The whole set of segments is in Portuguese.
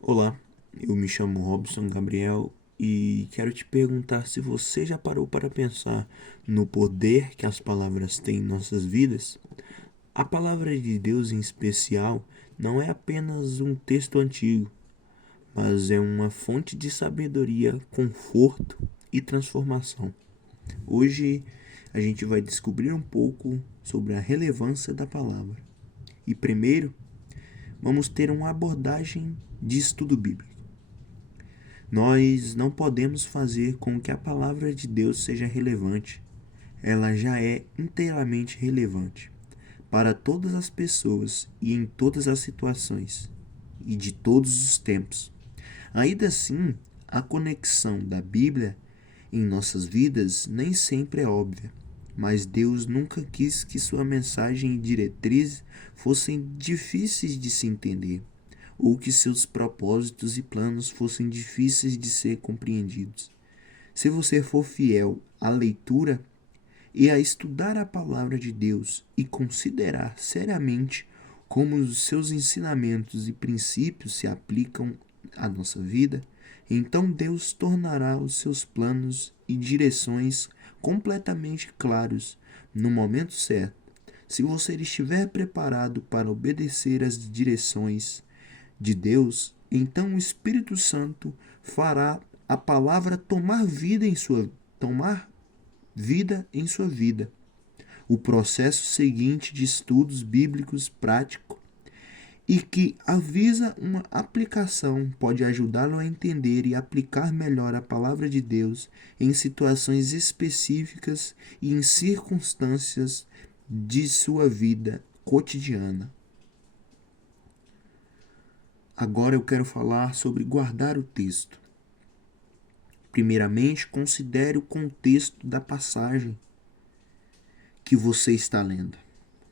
Olá, eu me chamo Robson Gabriel e quero te perguntar se você já parou para pensar no poder que as palavras têm em nossas vidas. A palavra de Deus, em especial, não é apenas um texto antigo, mas é uma fonte de sabedoria, conforto e transformação. Hoje a gente vai descobrir um pouco sobre a relevância da palavra. E primeiro, vamos ter uma abordagem de estudo bíblico. Nós não podemos fazer com que a palavra de Deus seja relevante. Ela já é inteiramente relevante para todas as pessoas e em todas as situações e de todos os tempos. Ainda assim, a conexão da Bíblia em nossas vidas nem sempre é óbvia, mas Deus nunca quis que sua mensagem e diretriz fossem difíceis de se entender, ou que seus propósitos e planos fossem difíceis de ser compreendidos. Se você for fiel à leitura e a estudar a palavra de Deus e considerar seriamente como os seus ensinamentos e princípios se aplicam à nossa vida, então Deus tornará os seus planos e direções completamente claros no momento certo. Se você estiver preparado para obedecer às direções de Deus, então o Espírito Santo fará a palavra tomar vida em sua vida. O processo seguinte de estudos bíblicos prático e que avisa uma aplicação pode ajudá-lo a entender e aplicar melhor a palavra de Deus em situações específicas e em circunstâncias de sua vida cotidiana. Agora eu quero falar sobre guardar o texto. Primeiramente, considere o contexto da passagem que você está lendo.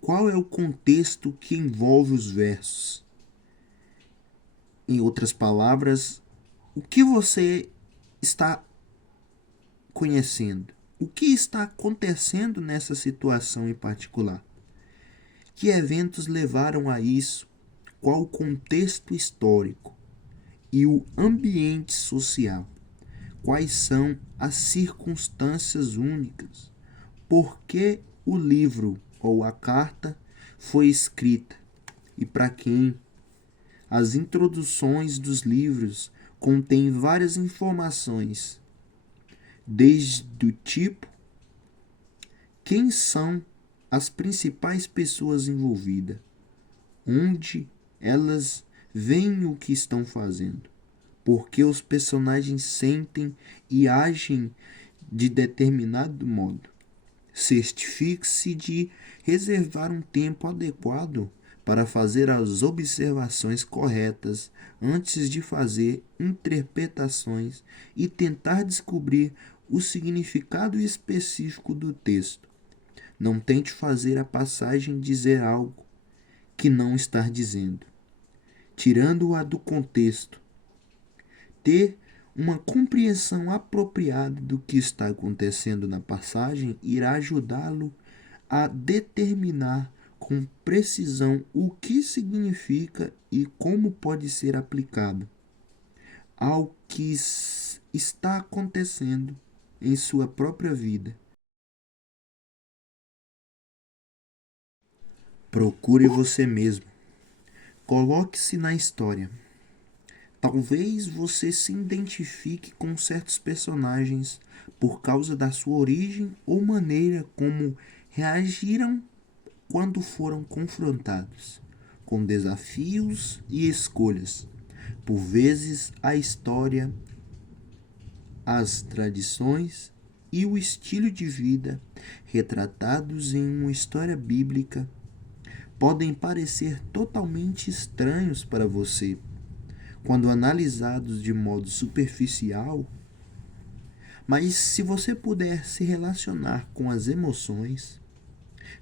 Qual é o contexto que envolve os versos? Em outras palavras, o que você está conhecendo? O que está acontecendo nessa situação em particular? Que eventos levaram a isso? Qual o contexto histórico e o ambiente social? Quais são as circunstâncias únicas? Por que o livro ou a carta foi escrita e para quem? As introduções dos livros contêm várias informações, desde o tipo, quem são as principais pessoas envolvidas, onde elas veem o que estão fazendo, porque os personagens sentem e agem de determinado modo. Certifique-se de reservar um tempo adequado para fazer as observações corretas antes de fazer interpretações e tentar descobrir o significado específico do texto. Não tente fazer a passagem dizer algo que não está dizendo, tirando-a do contexto. Ter uma compreensão apropriada do que está acontecendo na passagem irá ajudá-lo a determinar com precisão o que significa e como pode ser aplicado ao que está acontecendo em sua própria vida. Procure você mesmo. Coloque-se na história. Talvez você se identifique com certos personagens por causa da sua origem ou maneira como reagiram quando foram confrontados com desafios e escolhas. Por vezes, a história, as tradições e o estilo de vida retratados em uma história bíblica podem parecer totalmente estranhos para você quando analisados de modo superficial, mas se você puder se relacionar com as emoções,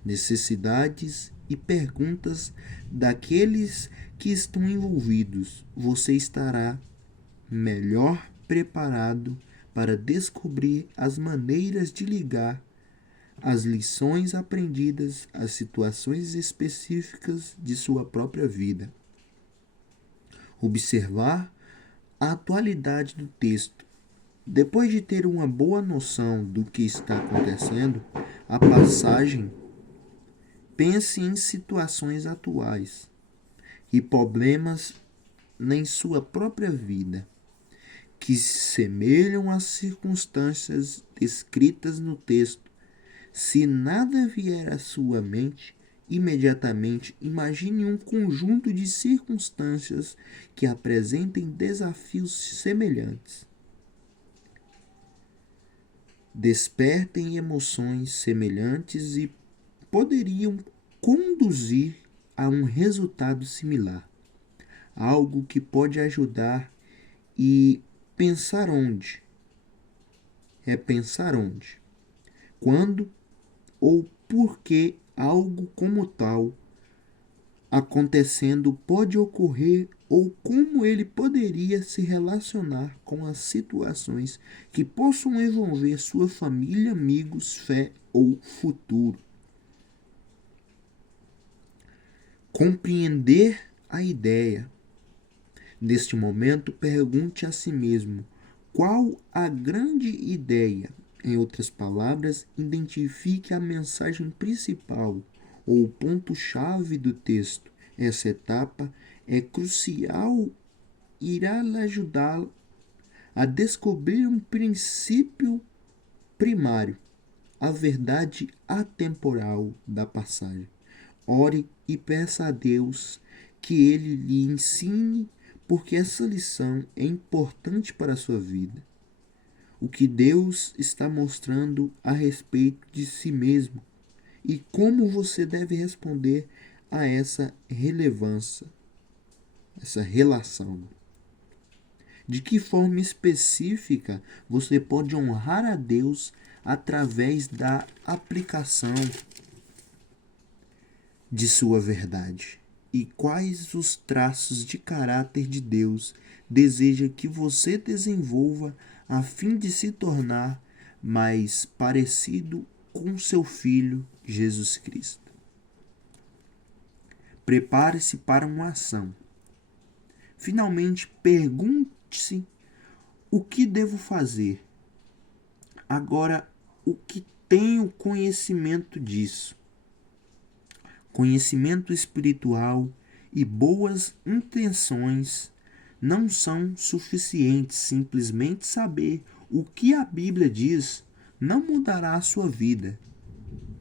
necessidades e perguntas daqueles que estão envolvidos, você estará melhor preparado para descobrir as maneiras de ligar as lições aprendidas às situações específicas de sua própria vida. Observar a atualidade do texto. Depois de ter uma boa noção do que está acontecendo, a passagem pense em situações atuais e problemas em sua própria vida que se semelham às circunstâncias descritas no texto. Se nada vier à sua mente, imediatamente imagine um conjunto de circunstâncias que apresentem desafios semelhantes. Despertem emoções semelhantes e poderiam conduzir a um resultado similar. Algo que pode ajudar e pensar onde? Pensar onde, quando ou por que algo como tal acontecendo pode ocorrer ou como ele poderia se relacionar com as situações que possam envolver sua família, amigos, fé ou futuro. Compreender a ideia. Neste momento, pergunte a si mesmo: qual a grande ideia? Em outras palavras, identifique a mensagem principal ou o ponto-chave do texto. Essa etapa é crucial e irá lhe ajudar a descobrir um princípio primário, a verdade atemporal da passagem. Ore e peça a Deus que Ele lhe ensine, porque essa lição é importante para a sua vida. O que Deus está mostrando a respeito de si mesmo e como você deve responder a essa relevância, essa relação. De que forma específica você pode honrar a Deus através da aplicação de sua verdade? E quais os traços de caráter de Deus deseja que você desenvolva a fim de se tornar mais parecido com seu Filho Jesus Cristo? Prepare-se para uma ação. Finalmente, pergunte-se: o que devo fazer? Agora, o que tenho conhecimento disso? Conhecimento espiritual e boas intenções não são suficientes. Simplesmente saber o que a Bíblia diz não mudará a sua vida,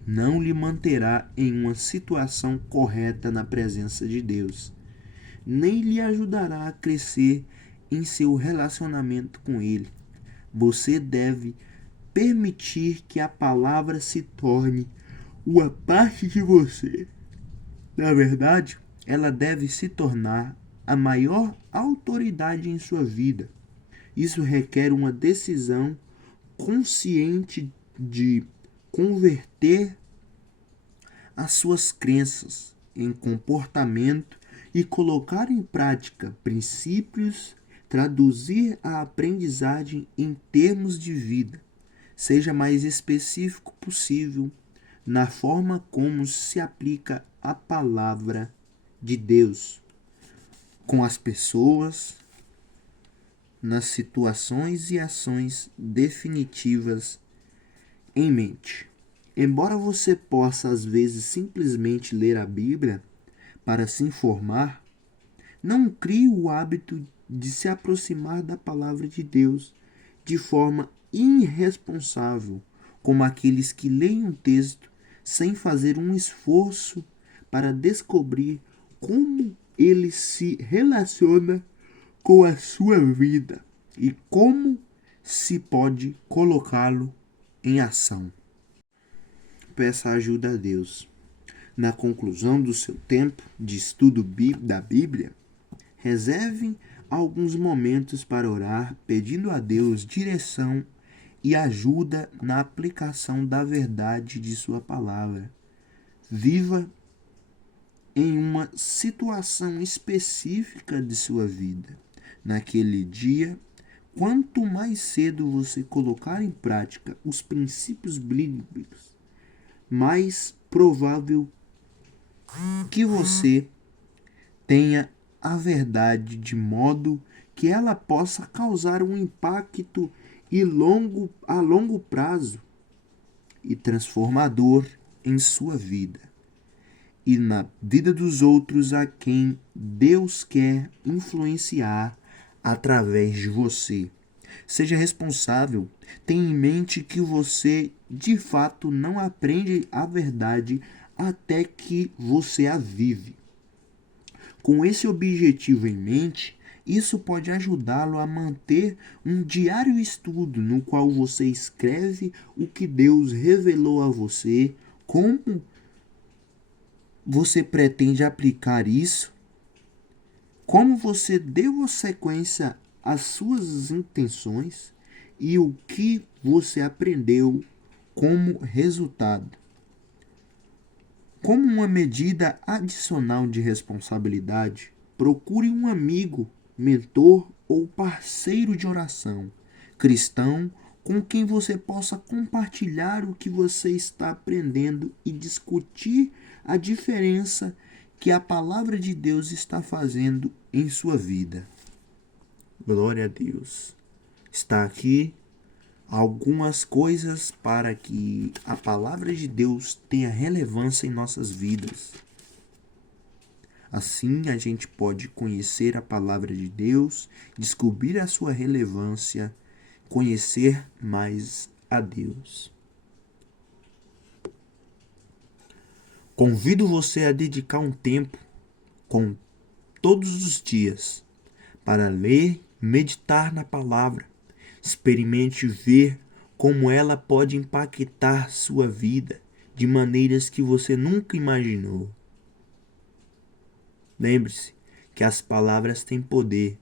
não lhe manterá em uma situação correta na presença de Deus, nem lhe ajudará a crescer em seu relacionamento com Ele. Você deve permitir que a palavra se torne uma parte de você. Na verdade, ela deve se tornar a maior autoridade em sua vida. Isso requer uma decisão consciente de converter as suas crenças em comportamento e colocar em prática princípios, traduzir a aprendizagem em termos de vida. Seja mais específico possível na forma como se aplica a palavra de Deus com as pessoas, nas situações e ações definitivas em mente. Embora você possa às vezes simplesmente ler a Bíblia para se informar, não crie o hábito de se aproximar da palavra de Deus de forma irresponsável, como aqueles que leem um texto sem fazer um esforço para descobrir como ele se relaciona com a sua vida e como se pode colocá-lo em ação. Peça ajuda a Deus. Na conclusão do seu tempo de estudo da Bíblia, reserve alguns momentos para orar, pedindo a Deus direção e ajuda na aplicação da verdade de sua palavra. Viva em uma situação específica de sua vida. Naquele dia, quanto mais cedo você colocar em prática os princípios bíblicos, mais provável que você tenha a verdade de modo que ela possa causar um impacto a longo prazo e transformador em sua vida e na vida dos outros a quem Deus quer influenciar através de você. Seja responsável. Tenha em mente que você, de fato, não aprende a verdade até que você a vive. Com esse objetivo em mente, isso pode ajudá-lo a manter um diário estudo no qual você escreve o que Deus revelou a você, como você pretende aplicar isso, como você deu sequência às suas intenções e o que você aprendeu como resultado. Como uma medida adicional de responsabilidade, procure um amigo, mentor ou parceiro de oração cristão com quem você possa compartilhar o que você está aprendendo e discutir a diferença que a palavra de Deus está fazendo em sua vida. Glória a Deus. Está aqui algumas coisas para que a palavra de Deus tenha relevância em nossas vidas. Assim a gente pode conhecer a palavra de Deus, descobrir a sua relevância, conhecer mais a Deus. Convido você a dedicar um tempo todos os dias para ler, meditar na palavra. Experimente ver como ela pode impactar sua vida de maneiras que você nunca imaginou. Lembre-se que as palavras têm poder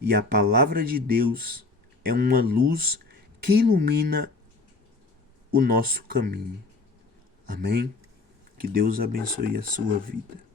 e a palavra de Deus é uma luz que ilumina o nosso caminho. Amém? Que Deus abençoe a sua vida.